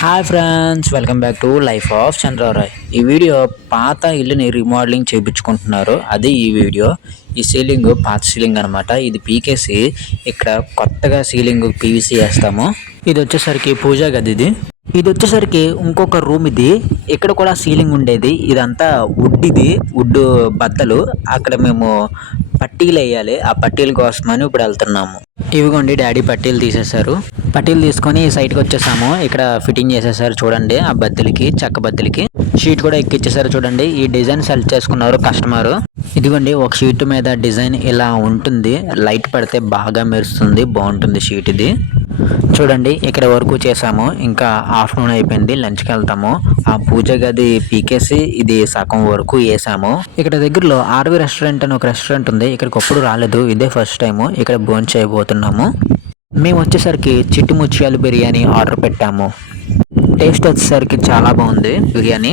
Hi friends, welcome back to life of Chandra Roy. ఈ video పాత ఇల్లుని రీమోడలింగ్ చేయించుకుంటున్నారు. అది ఈ వీడియో. ఈ సీలింగ్ పాత సీలింగ్ అనమాట. ఇది పీకేసి ఇక్కడ కొత్తగా సీలింగ్ పీవీసీ వేస్తాము. ఇది వచ్చేసరికి పూజా గది. ఇది వచ్చేసరికి ఇంకొక రూమ్. ఇది ఇక్కడ కూడా సీలింగ్ ఉండేది. ఇదంతా వుడ్ బద్దలు. అక్కడ మేము పట్టీలు వేయాలి. ఆ పట్టీల కోసమని ఇప్పుడు వెళ్తున్నాము. ఇవిగోండి, డాడీ పట్టీలు తీసేశారు. పట్టీలు తీసుకొని సైడ్కి వచ్చేసాము. ఇక్కడ ఫిట్టింగ్ చేసేసారు చూడండి. ఆ బద్దలకి, చెక్క బద్దలకి షీట్ కూడా ఎక్కిచ్చేసారు చూడండి. ఈ డిజైన్ సెలెక్ట్ చేసుకున్నారు కస్టమర్. ఇదిగోండి, ఒక షీట్ మీద డిజైన్ ఇలా ఉంటుంది. లైట్ పడితే బాగా మెరుస్తుంది, బాగుంటుంది షీట్ ఇది. చూడండి, ఇక్కడ వరకు చేసాము. ఇంకా ఆఫ్టర్నూన్ అయిపోయింది, లంచ్కి వెళ్తాము. ఆ పూజ గది పీకేసి ఇది సగం వరకు వేసాము. ఇక్కడ దగ్గరలో ఆర్వి రెస్టారెంట్ అని ఒక రెస్టారెంట్ ఉంది. ఇక్కడికి ఎప్పుడు రాలేదు, ఇదే ఫస్ట్ టైము. ఇక్కడ భోజనం చేయబోతున్నాము. మేము వచ్చేసరికి చిట్టి ముత్యాలు బిర్యానీ ఆర్డర్ పెట్టాము. టేస్ట్ వచ్చేసరికి చాలా బాగుంది. బిర్యానీ,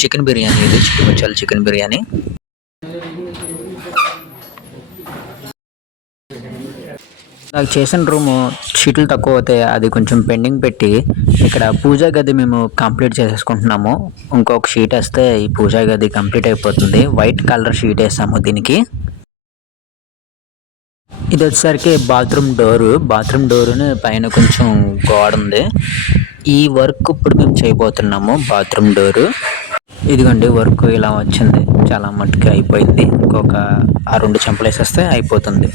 చికెన్ బిర్యానీ. ఇది చిట్టి ముత్యాలు చికెన్ బిర్యానీ. నాకు చేసిన రూము షీట్లు తక్కువ అవుతాయి, అది కొంచెం పెండింగ్ పెట్టి ఇక్కడ పూజా గది మేము కంప్లీట్ చేసేసుకుంటున్నాము. ఇంకొక షీట్ వేస్తే ఈ పూజా గది కంప్లీట్ అయిపోతుంది. వైట్ కలర్ షీట్ వేసాము దీనికి. ఇది వచ్చేసరికి బాత్రూమ్ డోరుని పైన కొంచెం గోడ ఉంది. ఈ వర్క్ ఇప్పుడు మేము చేయబోతున్నాము. బాత్రూమ్ డోరు ఇదిగోండి, వర్క్ ఇలా వచ్చింది. చాలా మట్టుకు అయిపోయింది. ఇంకొక 2 చెంపలు వేసేస్తే అయిపోతుంది.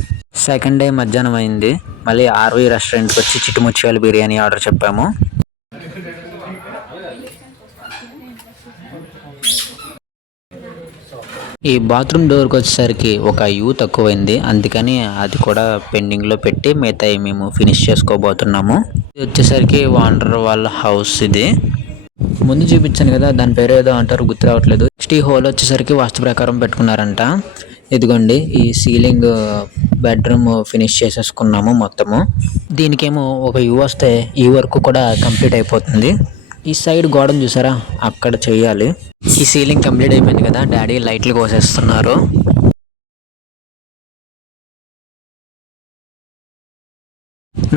సెకండ్ డే మధ్యాహ్నం అయింది. మళ్ళీ ఆర్వి రెస్టారెంట్కి వచ్చి చిట్టి ముత్యాలు బిర్యానీ ఆర్డర్ చెప్పాము. ఈ బాత్రూమ్ డోర్కి వచ్చేసరికి ఒక యూ తక్కువైంది, అందుకని అది కూడా పెండింగ్లో పెట్టి మిగతాయి మేము ఫినిష్ చేసుకోబోతున్నాము. ఇది వచ్చేసరికి ఓనర్ వాళ్ళ హౌస్. ఇది ముందు చూపించాను కదా, దాని పేరు ఏదో అంటారు, గుర్తు రావట్లేదు. నెక్స్ట్ ఈ హోల్ వచ్చేసరికి వాస్తు ప్రకారం పెట్టుకున్నారంట. ఇదిగోండి, ఈ సీలింగ్ బెడ్రూమ్ ఫినిష్ చేసేసుకున్నాము మొత్తము. దీనికేమో ఒక యూ వస్తే ఈ వర్క్ కూడా కంప్లీట్ అయిపోతుంది. ఈ సైడ్ గోడను చూసారా, అక్కడ చేయాలి. ఈ సీలింగ్ కంప్లీట్ అయిపోయింది కదా, డాడీ లైట్లు కోసేస్తున్నారు.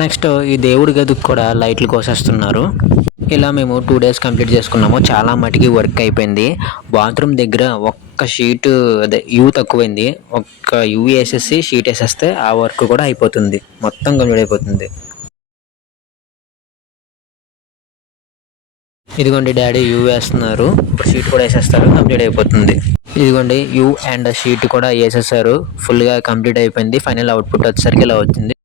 నెక్స్ట్ ఈ దేవుడి గదికి కూడా లైట్లు కోసేస్తున్నారు. ఇలా మేము 2 days కంప్లీట్ చేసుకున్నాము. చాలా మటుకి వర్క్ అయిపోయింది. బాత్రూమ్ దగ్గర ఒక్క షీటు అదే యూ తక్కువైంది. ఒక్క యూ వేసేసి షీట్ వేసేస్తే ఆ వర్క్ కూడా అయిపోతుంది, మొత్తం కంప్లీట్ అయిపోతుంది. ఇదిగోండి, డాడీ యూ వేస్తున్నారు. ఇప్పుడు షీట్ కూడా వేసేస్తారు, కంప్లీట్ అయిపోతుంది. ఇదిగోండి, యూ అండ్ షీట్ కూడా వేసేసారు. ఫుల్గా కంప్లీట్ అయిపోయింది. ఫైనల్ అవుట్పుట్ వచ్చేసరికి ఇలా వచ్చింది.